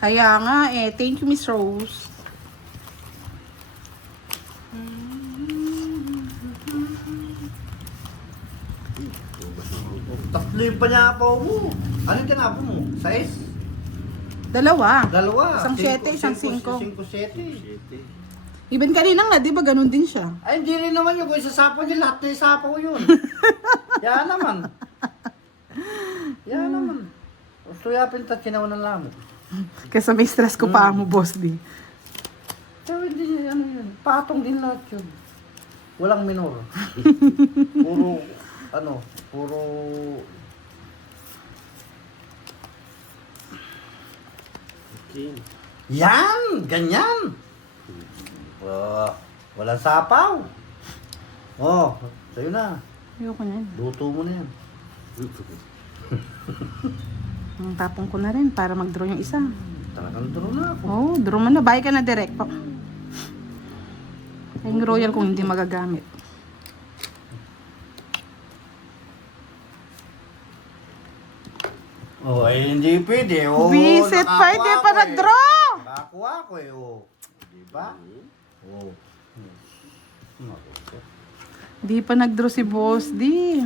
Kaya nga eh. Thank you, Miss Rose. Tatlo yung panyapaw mo. Ano yung tinapo mo? Size? Dalawa. Dalawa. Isang 7, isang 5. 5-7. Even kanina nga, di ba ganun din siya? Ay, hindi rin naman yun. Kung isasapaw niya, lahat na isapaw yun. Yan naman. Yan naman. Gusto yapin ta, sinaw ng lamok. Kasi may stress ko pa mo, boss di. Pero hindi, ano yun. Patong din lahat yun. Walang minor. Puro, puro... Okay. Yan! Ganyan! Walang sapaw. Oh, sa'yo na. Ayoko na yan. Luto mo na yan. Tapong ko na rin para mag-draw yung isa. Talagang duro na ako. Oh, draw mo na. Buy ka na direct po. Yung royal kung hindi magagamit. Oh, ay hindi pwede. Oh, Visit pa, hindi pa nag-draw! Nakakuha ko eh. Oh. Di ba? Oh. Di pa nag-draw si boss di.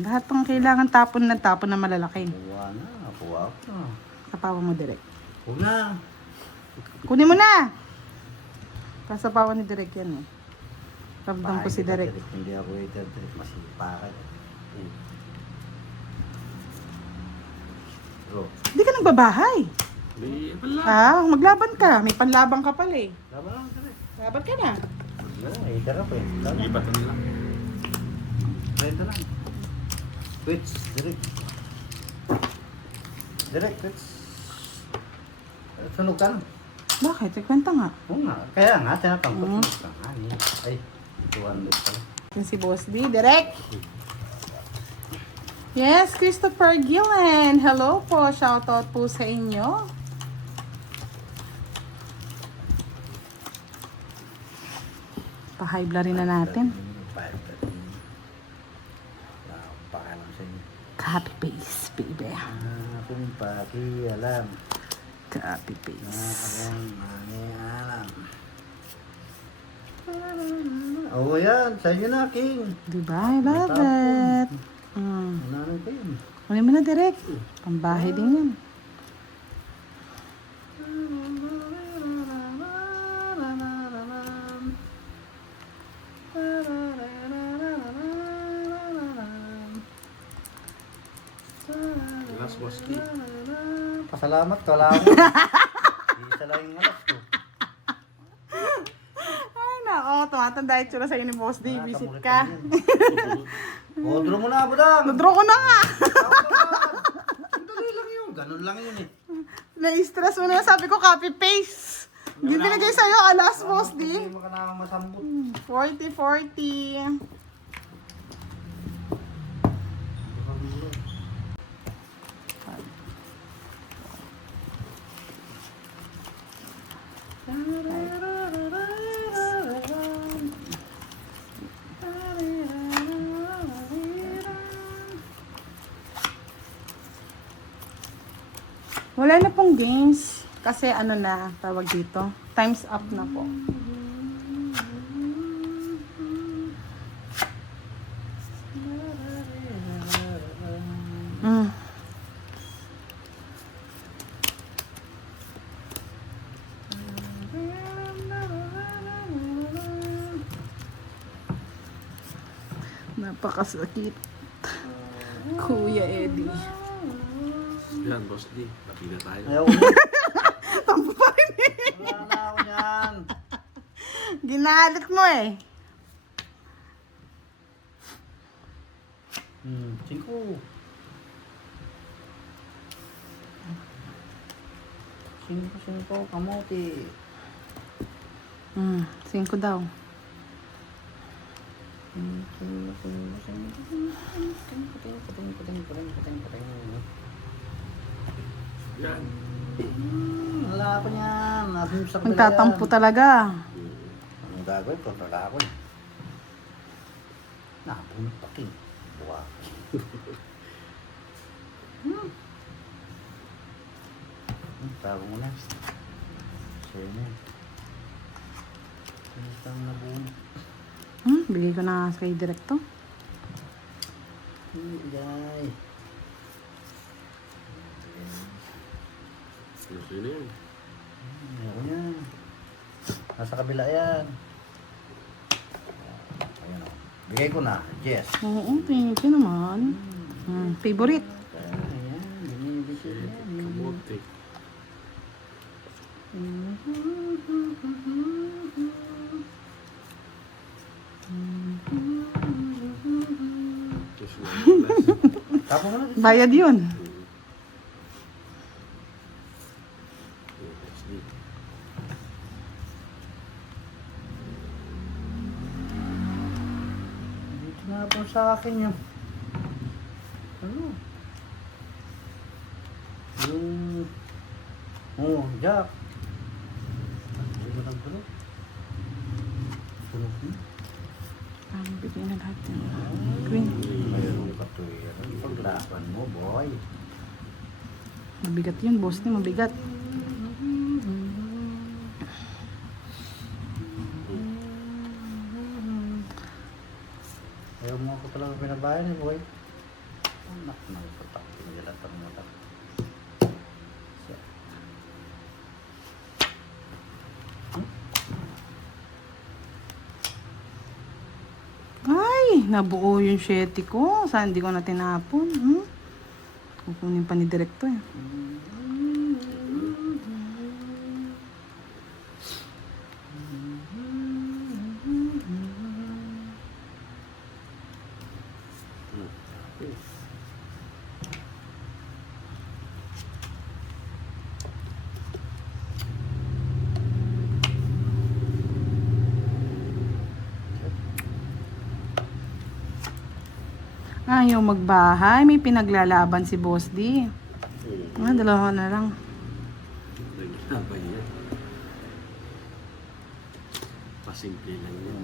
Lahat ng kailangan tapon na malalaki. Nakuha na. Nakuha ko na. Kapawa mo direct. Huwag na. Kunin mo na! Kasapawan ni direct yan eh. Ramdam ko si direct. Hindi ako waiter. Masipakat. Bro. Hindi ka nagbabahay. May pala. Maglaban ka. May panlabang ka pala eh. Laban lang direct. Laban ka na. Ay, darap eh. Lipat na lang. Renta lang. Quits. Direct. Direct. Quits. Sunog ka na. Bakit? Ikwenta nga. Oo nga. Kaya nga, tinatangkot. Sunog ka nga. Ay, 200 pala. Yan si boss di. Direct. Yes, Christopher Gillen. Hello po. Shoutout po sa inyo. Pa-high rin na natin. Pakalam sa inyo. Copy paste, baby. Kung pakialam. Copy paste. Alam. Oo yan, sa inyo na, King. Diba? I love it. Ano kayo? Kunin mo na direct. Pambahay din yan. Last boss di. Pasalamat ka lang. Isa lang yung alas ko. Ay nako, tumatanda yung tsura sa'yo ni Boss D. Visit ka. O, draw mo na, budang. Nadraw ko na nga. Sandali lang yun. Ganun lang yun eh. Na-stress mo na. Sabi ko copy paste. Hindi binigay sa'yo alas, Boss D. Hindi mo ka na masambot. 40-40. Wala na pong games. Kasi ano na, tawag dito. Time's up na po. Napakasakit. Kuya Eddie. Yan, boss di. Pati na tayo. Ayaw ko. Tampo pa rin eh. Wala na ako yan. Ginalit mo eh. 5. 5 kamote. 5 daw. Yan. Wala ako niyan. Nasa sa kabila Nagtatampo yan. talaga. Anong gagawin? Kontra ako eh. Napunot pati. Buwa. Itago mo na. Sa'yo na. Isang nabunot. Bigay ko na kay Direkto. Ay. Gusto na yan. Ayoko yan. Nasa kabila yan. Ayan o. Bigay ko na. Yes. Oo, thank you naman. Favorite. Ayan. Binibigay yan. Kamote. Gusto na yan. Tapos mo na. Bayad yun. Boss D. Dito na po sa akin yung... Ano? Yung... Oh, Jack. Ano ba ng gulo? Sunog mo? Bigyan na lahat yan. Green. Mayroong katuwiran. Paglaban mo, boy. Mabigat yun, boss ni mabigat. Ayaw mo ako talaga pinabayan eh, boy. Anak na ito. Pinagalatan mo ito. Ay, nabuo yung sheti ko. Saan di ko na tinapon? Kukunin pa ni Direkto eh. Ayaw magbahay. May pinaglalaban si Boss D. Dalawa na lang. Naglaban yan. Pasimple lang yan.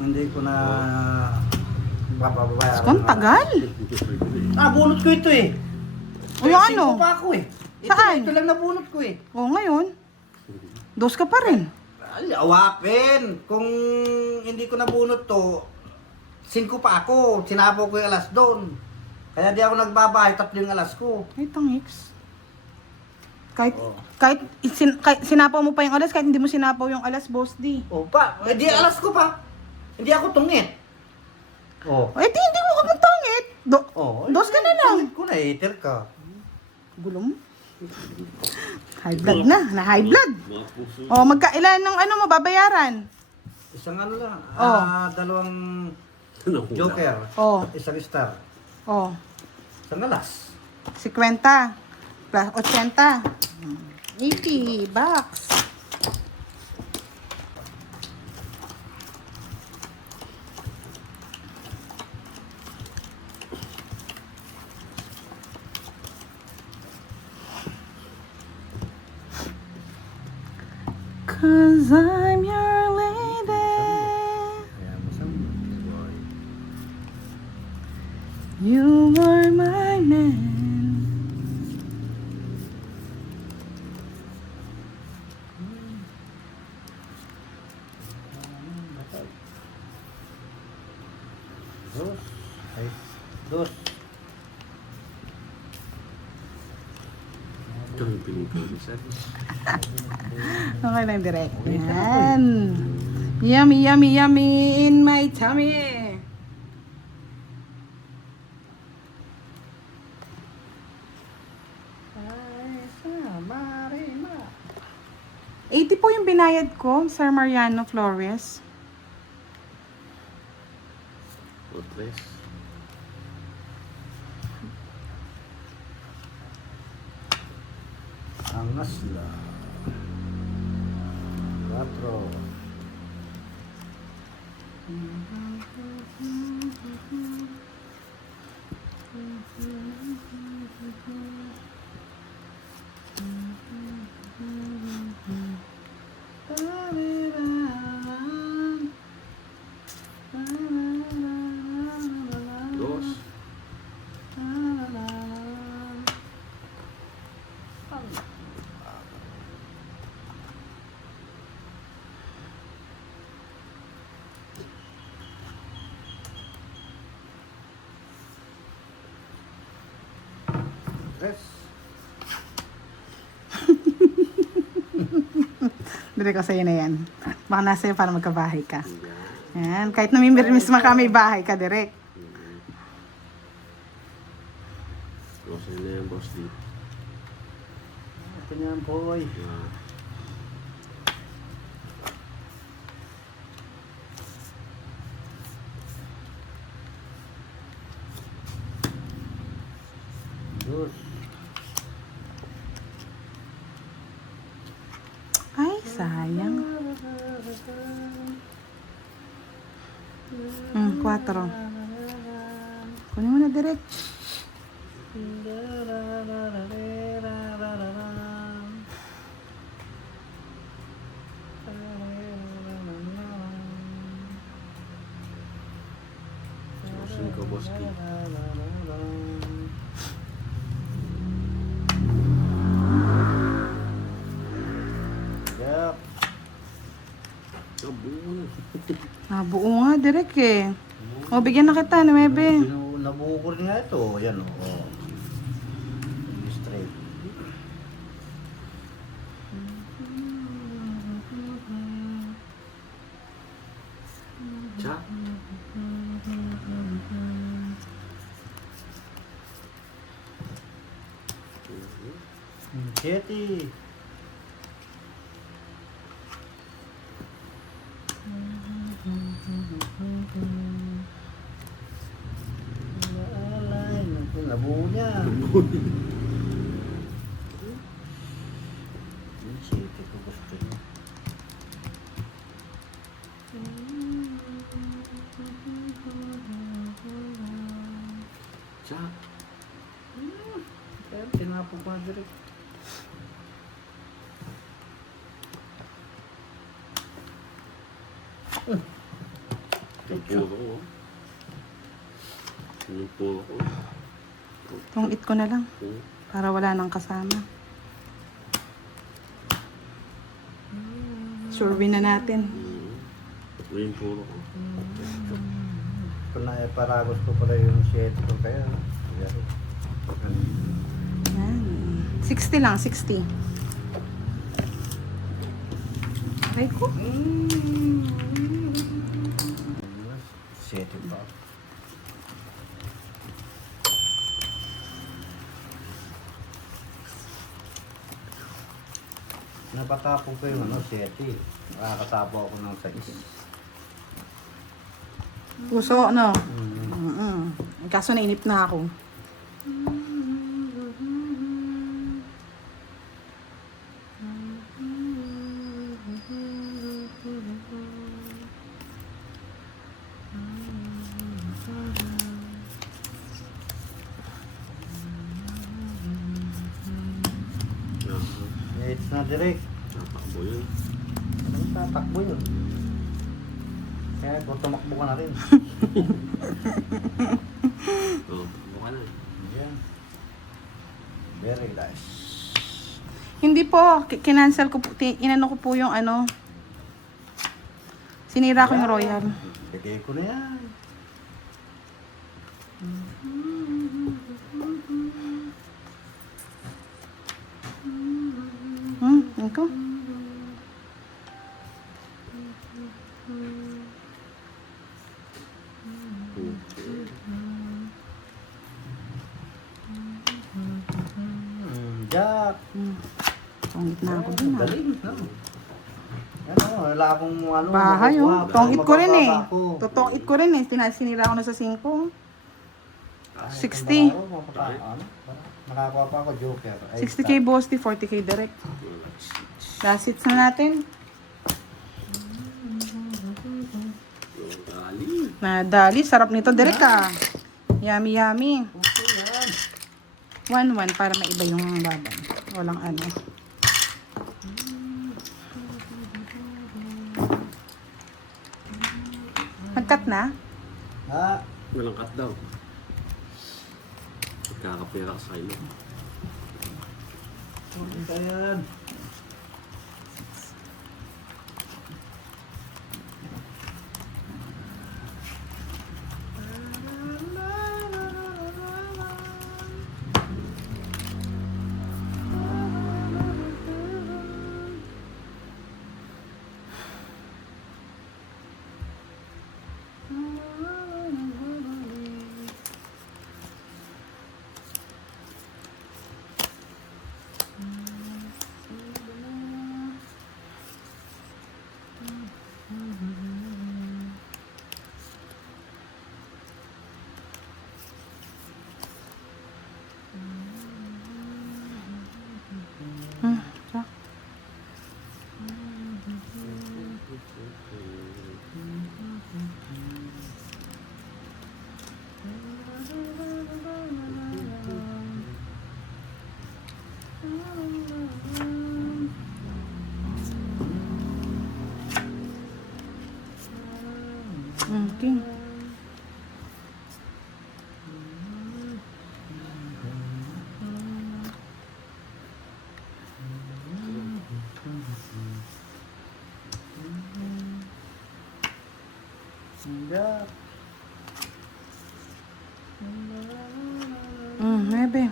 Hindi ko na... Papababayan. Kung tagal. Bunot ko ito eh. O yung ano? Singko pa ako eh. Saan? Ito lang nabunot ko eh. O ngayon, dos ka pa rin. Ay, awapin. Kung hindi ko nabunot to, 5 pa ako. Sinabaw ko yung alas doon. Kaya di ako nagbabahay, 3 yung alas ko. Ay, tangix. Kahit, Oh. kahit sinapaw mo pa yung alas, kahit hindi mo sinapaw yung alas, Boss D. O pa, di alas ko pa. Hindi ako tungit. Oh. Ay, hindi mo ka magtangit. Dos ka na lang. Tungit ko na, hater ka. Gulong. High blood na. Na high blood. Mga puso. O, magkailan ng ano mo, babayaran? Isang ano lang, Oh. dalawang Nakuha. joker. O, Isang star. o. Isang alas. 50 plus 80. 80 bucks. Cause I'm your lady. Kaya masama. Boy. You are my man. Dos. Ay, dos. Ito yung pinipilisan. Okay lang, direct. Yan. Yummy, yummy, yummy in my tummy. Ay, sama rin na. 80 po yung binayad ko, Sir Mariano Flores. O tres. Angas lang. 4. Dos. Tres. Direk ko sa'yo na yan. Baka nasa iyo para magkabahay ka. Yan. Yan. Kahit namimirimis ka, may bahay ka, Direk. Okay na yan, boss D. Ito niyan, boy. Ah. Dos. Ay, sayang. 4. Kunin mo na, Direk. Bossing ko, boss D. Yep. Nabuo na. Buo nga, Direk eh. O, bigyan na kita, 9. Nabuo ko rin nga ito. Yan o. Oh. Straight. Tsak. Jetty. Alay, nabuo niya. Jetty ko gusto niya. Tsak. Pero tinapos ko na direct. Yung puro ko. Yung puro ko. Tungit ko na lang. Hmm. Para wala nang kasama. Sure win na natin. Ito yung puro ko. Ito na paragos ko pala yung 7 ko kaya. Yan. 60 lang, 60. Aray ko. 7 pa. Napatapos ko yung 7. Nakakatapo ako ng 6. Puso, no? Kaso nainip na ako. It's na direct. Natakbo yun. Anong tatakbo yun? Kaya kung tumakbo ka na rin. Oo, takbo ka na. Yan. Very nice. Hindi po, kinancel ko po, inano ko po yung ano. Sinira ko yung royal. Bigay ko na yan. Ito. Jack. Tungit na ako dun ah. Galing, no? Ano, wala akong ano. Bahay oh. makukuha. Tungit ko rin eh. Mabababa ako. Totongit ko rin eh. Sinira ko na sa 5. Ay, 60. Nakakuha pa ako, Joker. Ay, 60k boss, 40k direct. Last hits na natin. Dali. Nadali, sarap nito direct ah. Yummy yummy. Okay, yan. 1-1 para maiba yung laban. Walang ano. Nag-cut na? Ha? Walang cut daw. Magkakapira ka sa ilo. Okay, yan. Yeah. 9.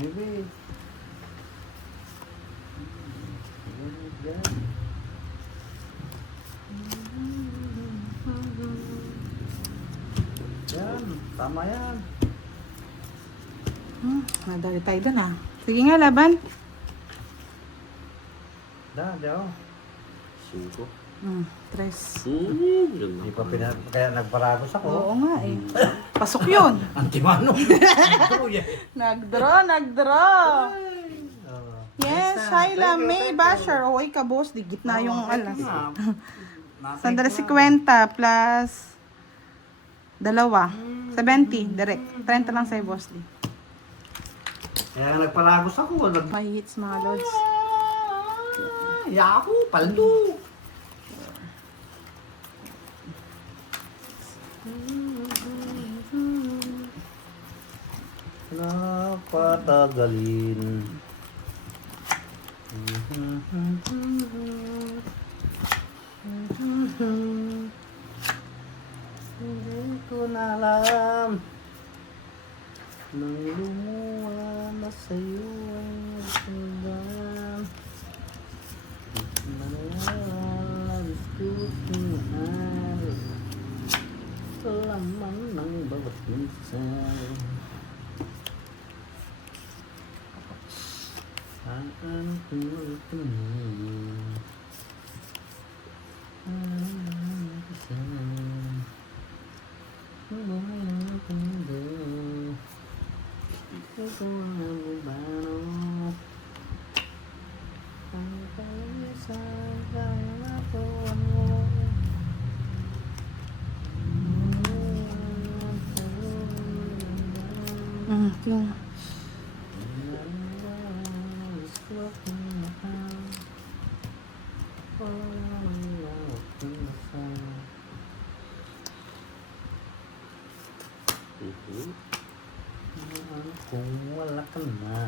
Maybe. Yan, tama yan. Nadali tayo dun ah. Sige nga, laban. Diyaw. 5. 3. Yun Hindi na. pa kaya nagparagos ako. Oo nga eh. Pasok yun. Antimano. Nag-draw. Oh. Yes, Thank Hyla, you, May thank you. Basher. Oy ka, boss. Digit na yung alas. Sandali Thank you, 50 plus 2. 70, direct. 30 lang sa'yo, boss. Kaya nagparagos ako. May hits, mga lods. Yahoo! Paldo! Napatagalin. Hindi ko na alam nang lumuha na sa'yo ay nagsundan. Manalabis ko sinahal sa laman ng bawat minsan. Saan ko tumingin? Ang kasama buhay ang mundo. Ito ang bubano. Ang kalisan kaya na po mo. Yung kung wala ka na.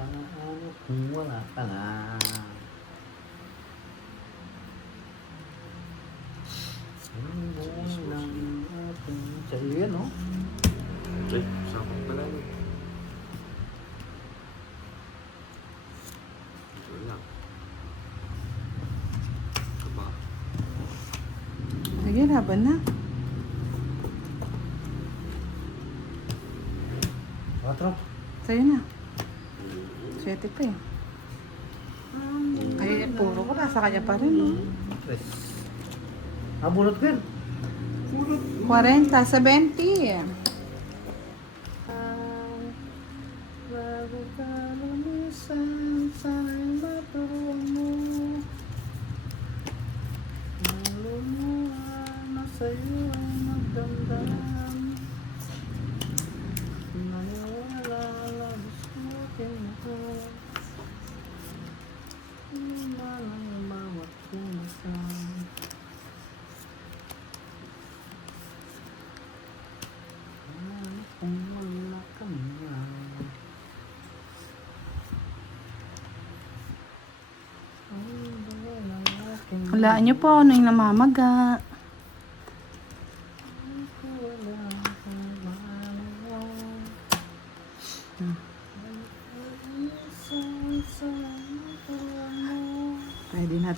Paano kung wala ka na? Sa'yo yan, no? Ay, sakot pala yun. Ito lang. Aba. sige, laban na. 4. Sa'yo na. 7 pa eh. Ay, puro ko nasa kanya pa rin. No? 3. Bulot ko yan. 40, 70. Bago ka lumisan, sana'y maturuan mo. Malumuha na sa'yo ay magdamdam. Naniwala, labis mo kinito. Iman ang bawat kumasan. Kung wala ka na. Hulaan niyo po ano yung namamaga.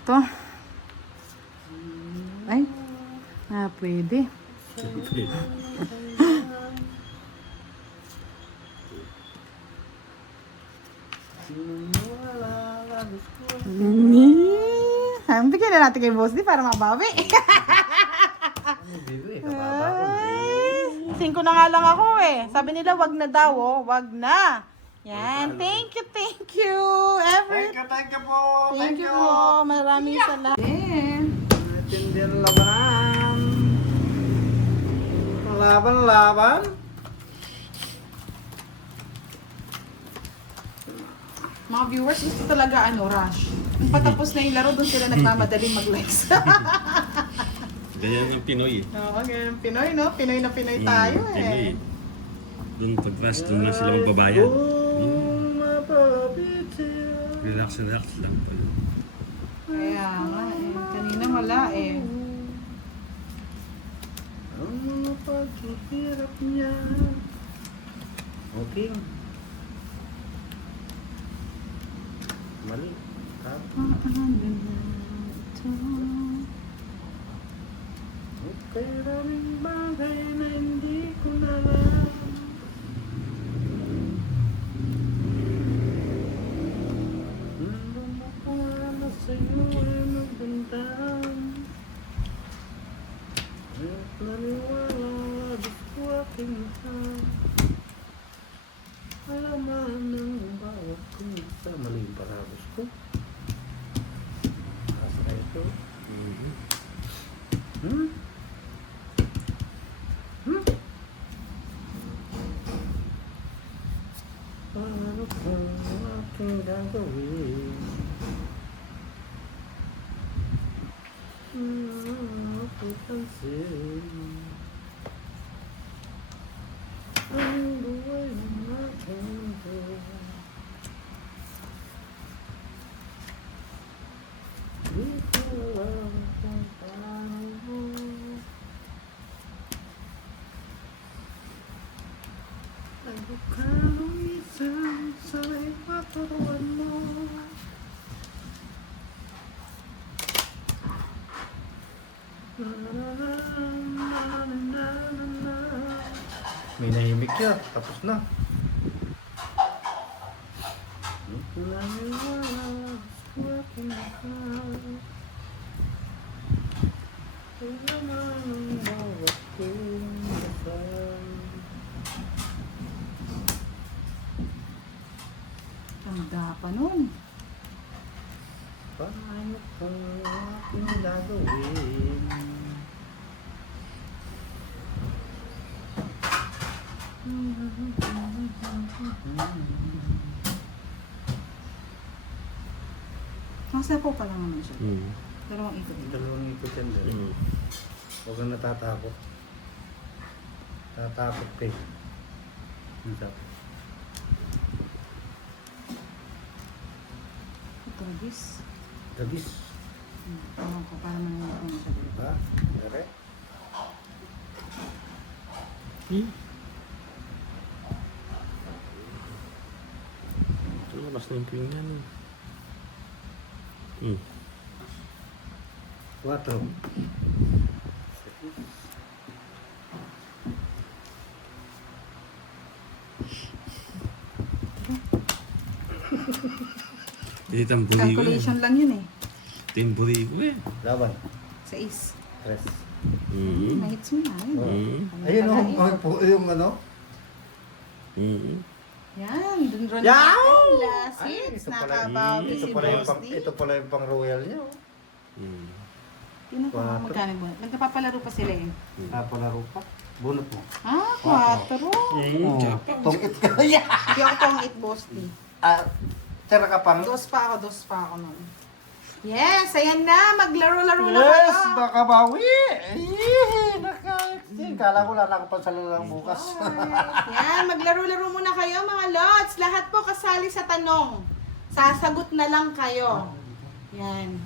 to? Ay. Pwede. Bigyan na natin kay Boss D para mabawi. Ay, 5 na nga lang ako eh. Sabi nila wag na daw oh. Wag na. Yan. Thank you, Everett. Thank you po. Thank you po. Maraming salamat. Tindihan labanan. Laban. Mga viewers, gusto talaga rush. Kung patapos na yung laro, doon sila nagmamadaling mag-likes. Ganyan yung Pinoy eh. Oo, ganyan ang Pinoy, no? Pinoy na Pinoy tayo Pinoy eh. Doon pag-rush, doon na sila magbabayad. Relax lang pala. Kaya nga eh. Kanina wala eh. Ang paghihirap niya. Okay. Mali. Okay, maraming bagay na hindi ko na alam. Nandun ako na sa'yo ay magbintang. At naniwala gusto aking mahal. Alaman ng bawat kong isa. Mali yung parabos ko. Asa ito? Paano kung aking gagawin? Ako pansin. Ang buhay ng aking buhay. Di ko alam kung paano. Nagbukalong isang sana'y paturuan mo. May nahimik yan, tapos na. Tanda pa nun. Paano kung aking gagawin? Nasa po pa lang naman siya. Mm. Dalawang ikot. Dalawang ikot yan dali. Huwag kang natatakot. Tatakot ka eh. Ang takot. Ito, bis. Gagis. Ewan ko, para manunod mo siya. Ha? Dere? Ito labas na yung queen yan eh. 4. Hindi tamburi ko eh. Calculation lang yun eh. Timburi ko eh. Laban. 6. 3. Mahits mo na. Yun. Ayun yung ano? Yan, dun ron Yaw! natin. Last Ay, hits. ito pala. Nakabawi Ito si pala yung Boss pang, D. ito pala yung pang royal niyo. Tingnan ko Quatro. magkano mo. Nagkapapalaro pa sila eh. Napalaro pa. Bunot mo. 4. Tungkit ka. Yeah! Hindi ako pang it, Boss D. Tira ka pang. Dos pa ako nun. Yes, ayan na. Maglaro-laro na kayo. Yes! Nakabawi! Kala ko lang pa sa lalang bukas. Yan, maglaro-laro muna kayo mga lods. Lahat po kasali sa tanong. Sasagot na lang kayo. Yan.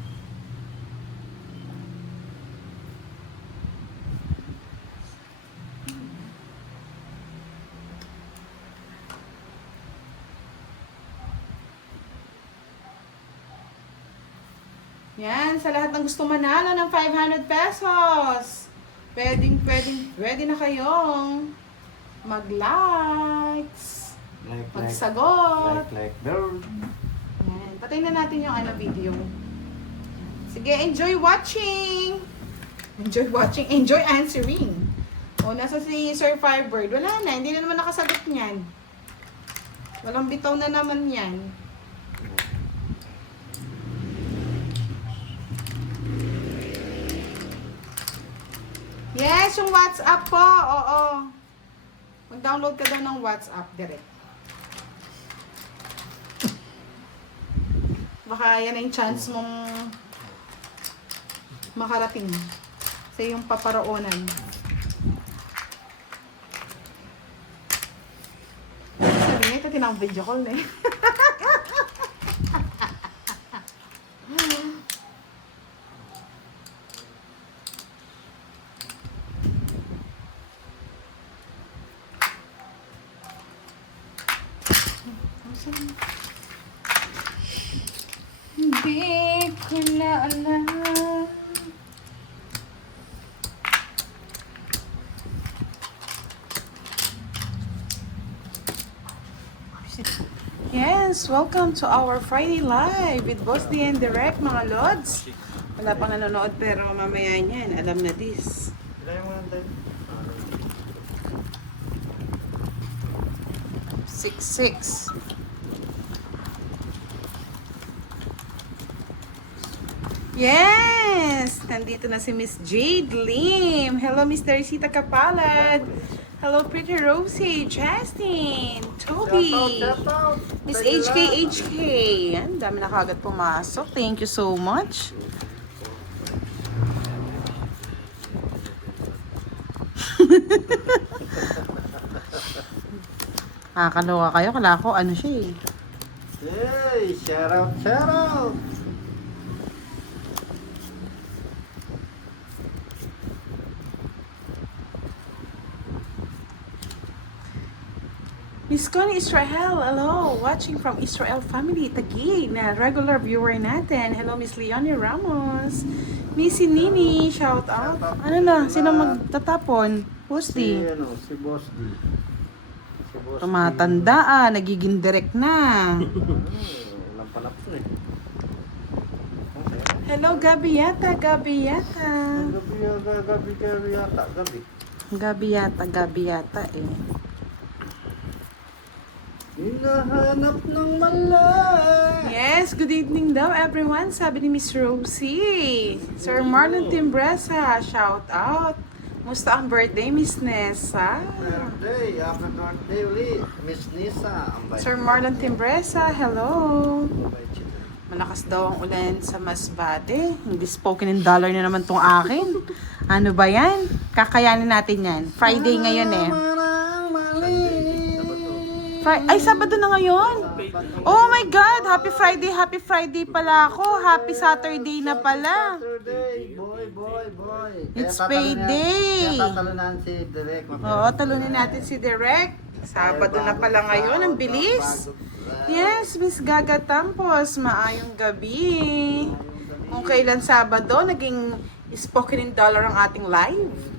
Yan, sa lahat ng gusto manalo ng 500 pesos. Pwede na kayong mag-likes, magsagot. Like bird. Yan, patayin na natin yung video. Sige, enjoy watching! Enjoy answering. O, nasa si Sir Firebird. Wala na, hindi na naman nakasagot niyan. Walang bitaw na naman yan. Yes, yung WhatsApp po. Oo. Mag-download ka daw ng WhatsApp direct. Baka yan ang chance mong makarating sa iyong paparoonan. Sabi niya, ito tinang video call eh. Hindi ko na alam. Yes, welcome to our Friday Live with Boss D and Direct, mga Lods. Wala pang nanonood pero mamaya niyan, alam na this. Ilan yung 6-6. Yes! Nandito na si Miss Jade Lim. Hello, Miss Teresita Kapalad. Hello, Pretty Rosie, Justin, Toby, Miss HK. Yan, dami na kagad pumasok. Thank you so much. Nakakaloka kayo. Kala ko ano siya eh. Hey, shout out. Miss Connie Israel, hello. Watching from Israel Family, Taguig, na regular viewer natin. Hello, Miss Leonie Ramos. Missy Nini, shout out. Ano na, sino magtatapon? Boss D. Si Boss D. Tumatanda nagiging direct na. Walang panapon eh. Hello, Gabi yata. Gabi yata. Gabi yata eh. Hinahanap ng malay. Yes, good evening daw everyone, sabi ni Miss Rosie. Sir Marlon Timbresa, shout out. Musta ang birthday, Miss Nessa? Birthday, happy birthday ulit. Miss Nisa. Sir Marlon Timbresa, hello. Malakas daw ang ulan sa Masbate. Hindi spoken in dollar na naman tong akin. Ano ba yan? Kakayanin natin yan. Friday ngayon eh. Ay, Sabado na ngayon. Oh my God! Happy Friday pala ako. Happy Saturday na pala. Saturday, boy. It's payday. Kaya tatalunan si Direk. Oo, talunin natin si Direk. Sabado na pala ngayon. Ang bilis. Yes, Miss Gaga Tampos. Maayong gabi. Kung kailan Sabado, naging spoken in dollar ang ating live.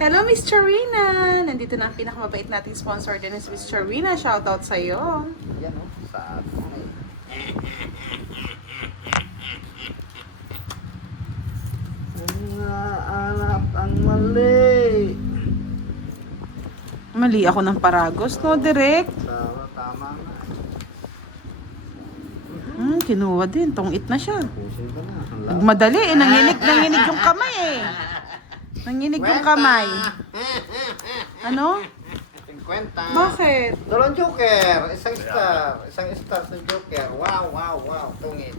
Hello, Miss Charina! Nandito na ang pinakamabait nating sponsor din is Miss Charina. Shoutout sa'yo. Yan o, sa atin. Anak ang mali. Mali ako ng paragos, no, Direk? Tama nga. Kinuha din. Tong-it na siya. Pusin ka na. Nagmadali eh. Nanginig yung kamay eh. Nanginig yung kamay. Ano? 50. Bakit? Dalawang joker. Isang star sa joker. Wow. Tungit.